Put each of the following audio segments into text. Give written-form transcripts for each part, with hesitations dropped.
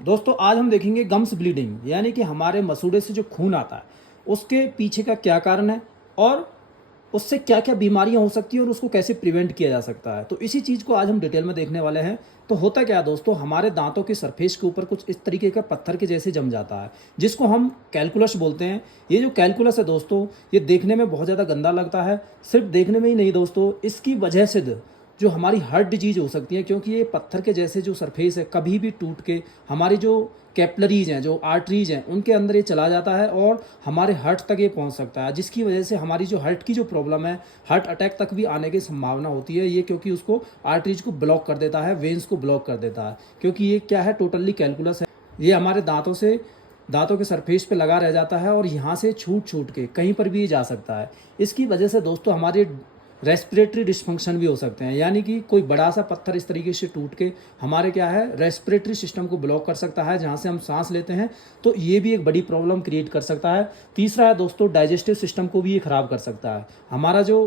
दोस्तों आज हम देखेंगे गम्स ब्लीडिंग यानी कि हमारे मसूड़े से जो खून आता है उसके पीछे का क्या कारण है और उससे क्या क्या बीमारियां हो सकती हैं और उसको कैसे प्रिवेंट किया जा सकता है। तो इसी चीज़ को आज हम डिटेल में देखने वाले हैं। तो होता क्या है दोस्तों, हमारे दांतों के सरफेस के ऊपर कुछ इस तरीके का पत्थर के जैसे जम जाता है जिसको हम कैलकुलस बोलते हैं। ये जो कैलकुलस है दोस्तों, ये देखने में बहुत ज़्यादा गंदा लगता है। सिर्फ देखने में ही नहीं दोस्तों, इसकी वजह से जो हमारी हार्ट डिजीज हो सकती है, क्योंकि ये पत्थर के जैसे जो सरफेस है कभी भी टूट के हमारी जो कैपलरीज हैं, जो आर्टरीज हैं, उनके अंदर ये चला जाता है और हमारे हार्ट तक ये पहुंच सकता है, जिसकी वजह से हमारी जो हार्ट की जो प्रॉब्लम है, हार्ट अटैक तक भी आने की संभावना होती है। ये क्योंकि उसको आर्टरीज को ब्लॉक कर देता है, वेन्स को ब्लॉक कर देता है, क्योंकि ये क्या है, टोटली कैलकुलस है। ये हमारे दांतों के सरफेस पे लगा रह जाता है और यहाँ से छूट छूट के कहीं पर भी ये जा सकता है। इसकी वजह से दोस्तों हमारे रेस्पिरेटरी डिस्फंक्शन भी हो सकते हैं, यानी कि कोई बड़ा सा पत्थर इस तरीके से टूट के हमारे क्या है, रेस्पिरेटरी सिस्टम को ब्लॉक कर सकता है, जहाँ से हम सांस लेते हैं। तो ये भी एक बड़ी प्रॉब्लम क्रिएट कर सकता है। तीसरा है दोस्तों, डाइजेस्टिव सिस्टम को भी ये खराब कर सकता है हमारा जो,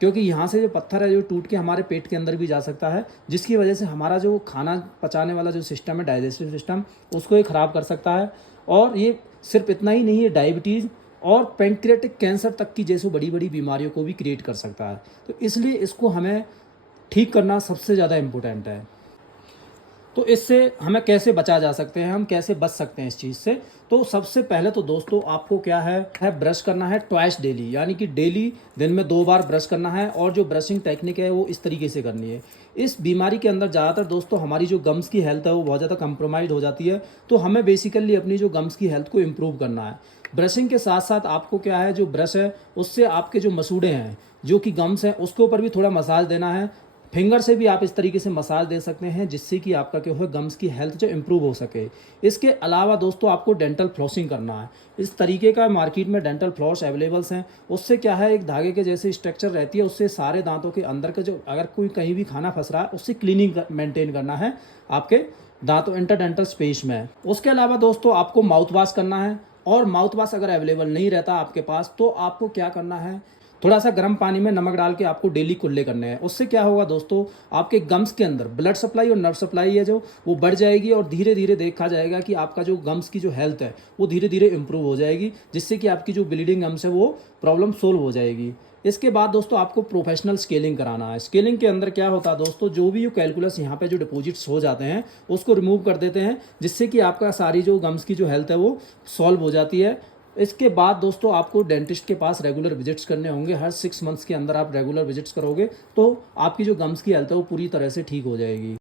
क्योंकि यहाँ से जो पत्थर है जो टूट के हमारे पेट के अंदर भी जा सकता है, जिसकी वजह से हमारा जो खाना पचाने वाला जो सिस्टम है, डाइजेस्टिव सिस्टम, उसको ये खराब कर सकता है। और ये सिर्फ इतना ही नहीं है, डायबिटीज़ और पेंक्रियाटिक कैंसर तक की जैसी बड़ी बड़ी बीमारियों को भी क्रिएट कर सकता है। तो इसलिए इसको हमें ठीक करना सबसे ज़्यादा इम्पोर्टेंट है। तो इससे हमें कैसे बचा जा सकते हैं, हम कैसे बच सकते हैं इस चीज़ से। तो सबसे पहले तो दोस्तों आपको क्या है ब्रश करना है ट्वाइस डेली, यानी कि डेली दिन में 2 बार ब्रश करना है। और जो ब्रशिंग टेक्निक है वो इस तरीके से करनी है। इस बीमारी के अंदर ज़्यादातर दोस्तों हमारी जो गम्स की हेल्थ है वो बहुत ज़्यादा कंप्रोमाइज हो जाती है। तो हमें बेसिकली अपनी जो गम्स की हेल्थ को इम्प्रूव करना है। ब्रशिंग के साथ साथ आपको क्या है, जो ब्रश है उससे आपके जो मसूड़े हैं, जो कि गम्स हैं, उसके ऊपर भी थोड़ा मसाज देना है। फिंगर से भी आप इस तरीके से मसाज दे सकते हैं, जिससे कि आपका क्या हो, गम्स की हेल्थ जो इम्प्रूव हो सके। इसके अलावा दोस्तों आपको डेंटल फ्लॉसिंग करना है। इस तरीके का मार्केट में डेंटल फ्लॉस अवेलेबल्स हैं। उससे क्या है, एक धागे के जैसे स्ट्रक्चर रहती है, उससे सारे दांतों के अंदर का जो, अगर कोई कहीं भी खाना फंस रहा है, उससे क्लीनिंग मेंटेन करना है आपके दांतों इंटरडेंटल स्पेस में। उसके अलावा दोस्तों आपको माउथ वॉश करना है। और माउथ वॉश अगर अवेलेबल नहीं रहता आपके पास, तो आपको क्या करना है, थोड़ा सा गर्म पानी में नमक डाल के आपको डेली कुल्ले करने हैं। उससे क्या होगा दोस्तों, आपके गम्स के अंदर ब्लड सप्लाई और नर्व सप्लाई है जो, वो बढ़ जाएगी और धीरे धीरे देखा जाएगा कि आपका जो गम्स की जो हेल्थ है वो धीरे धीरे इंप्रूव हो जाएगी, जिससे कि आपकी जो ब्लीडिंग गम्स है वो प्रॉब्लम सोल्व हो जाएगी। इसके बाद दोस्तों आपको प्रोफेशनल स्केलिंग कराना है। स्केलिंग के अंदर क्या होता है दोस्तों, जो भी कैलकुलस यहाँ पे जो डिपॉजिट्स हो जाते हैं उसको रिमूव कर देते हैं, जिससे कि आपका सारी जो गम्स की जो हेल्थ है वो सॉल्व हो जाती है। इसके बाद दोस्तों आपको डेंटिस्ट के पास रेगुलर विजिट्स करने होंगे। हर 6 मंथ्स के अंदर आप रेगुलर विजिट्स करोगे तो आपकी जो गम्स की हेल्थ है वो पूरी तरह से ठीक हो जाएगी।